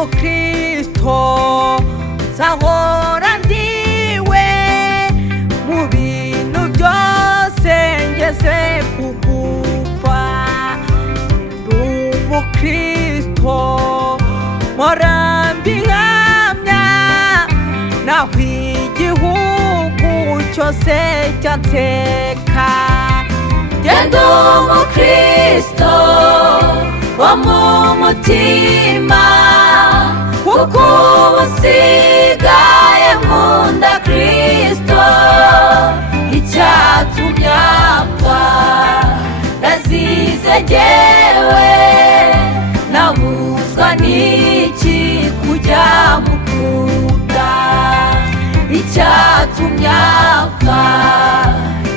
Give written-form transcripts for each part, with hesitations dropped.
umukristo zahora ndiwe mu bintu byose ngeze kugupfa. Ndi umukristo mpora mbihamya naho igihugu cyose cyanseka. Ndi umukristo wo mu mutima kuko usigaye nkunda Kristo. Icyatumye apfa yazize jyewe, nabuzwa n'iki kujya mukunda. Icyatumye apfa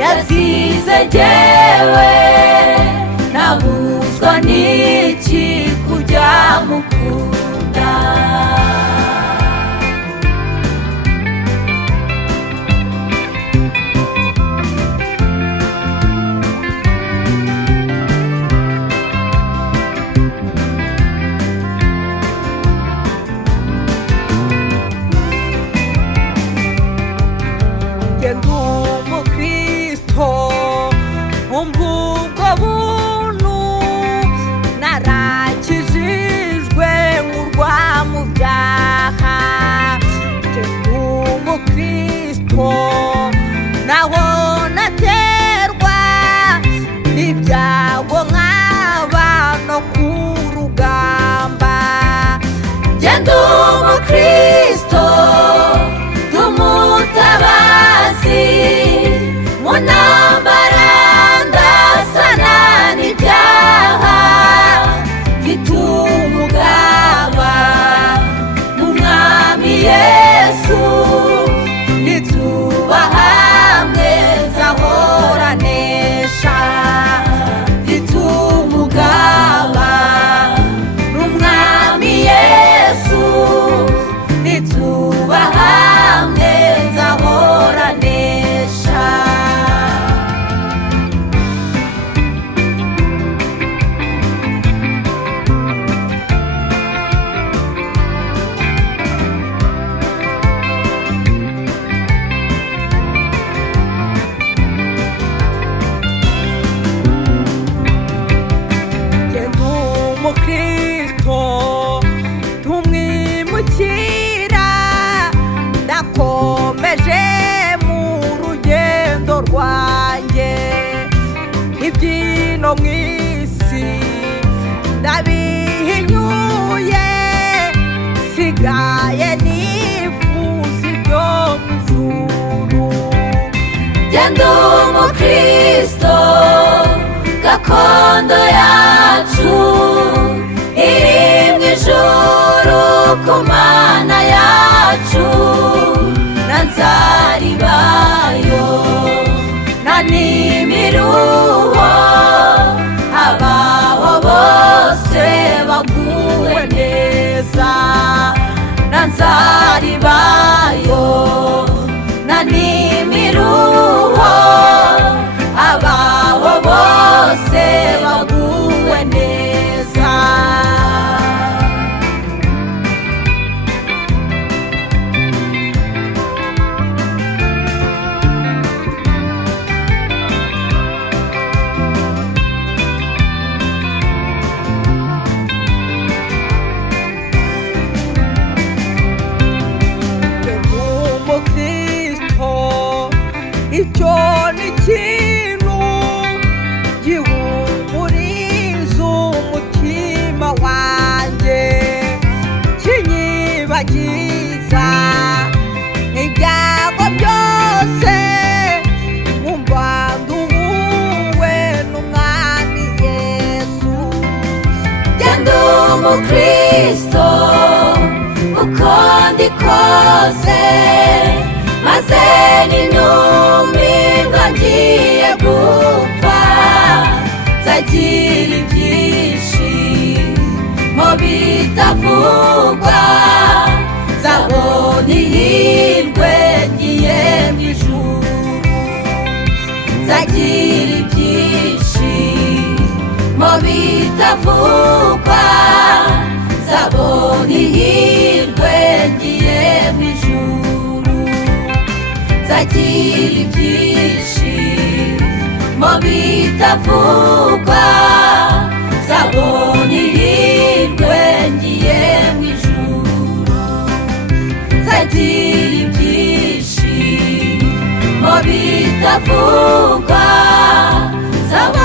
yazize jyewe, nabuzwa n'iki kujya mukunda. Ndi umukristo umvugo buntu, narakijijwe nkurwa mu byaha. Ndi umukristo naho naterwa n'ibyago nkaba no ku rugamba. Ndi umukristo umutabazi mu ntambara ndasana n'ibyaha. Mfite umugaba mu mwami Yesu, nituba hamwe nzahora nesha. Mfite umugaba n'umwami Yesu, nituba hamwe nzahora nesha. Ndi umukristo tumwimukira, ndakomeje mu rugendo rwanjye. Ibyino mu isi ndabihinyuye, sigaye nifuza ibyo mu ijuru. Ndi umukristo gakondo yacu iri mu ijuru ku Mana yacu. Na nzaribayo na n'imiruho, abaho bose baguwe neza. Na nzaribayo na n'imiruho, abaho bose baguwe neza. Ndi umukristo icyo ni ikintu gihumuriza umutima wanjye, kinyibagiza ibyago byose. Nkumva nduhuwe n'umwami Yesu. Ndi umukristo uko ndi kose, maze n'intumirwa ngiye gupfa. Nzagira ibyishimo bitavugwa, nzabona ihirwe ngiye mu ijuru. Nzagira ibyishimo bitavugwa, nzabona ihirwe ngiye mu ijuru, nzagira ibyishimo bitavugwa, nzabona ihirwe ngiye mu ijuru, nzagira ibyishimo bitavugwa, nzabona